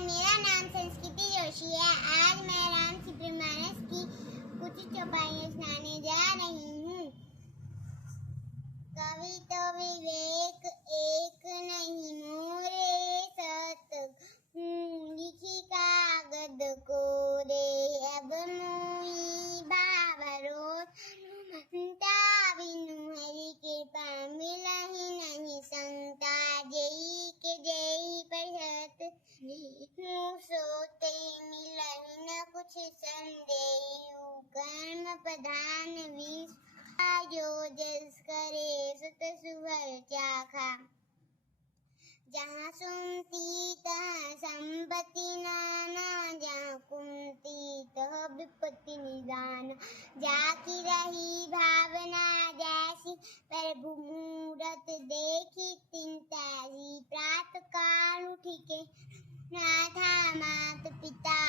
मेरा नाम संस्कृति जोशी है। आज मैं रामचरितमानस की कुछ चौपाइयां सुनाने जा रही हूँ। कवि तो विवेक एक नहीं मोरे सत, लिखी कागद कोरे अब मोही भावरोत, बिनु हरि कृपा मिलहि नहीं संता, जई के जई परसत सोते मिलहि न कुछ संदेह, कर्म प्रधान विष जो जस करे सुत सुभर चाखा, जहाँ सुनती तहाँ संपत्ति नाना, जहाँ कुंती तह विपत्ति निदान, जाकी रही भावना जैसी प्रभु मूरत देखी तिन तैसी, प्रातः काल उठी के नाथा मात पिता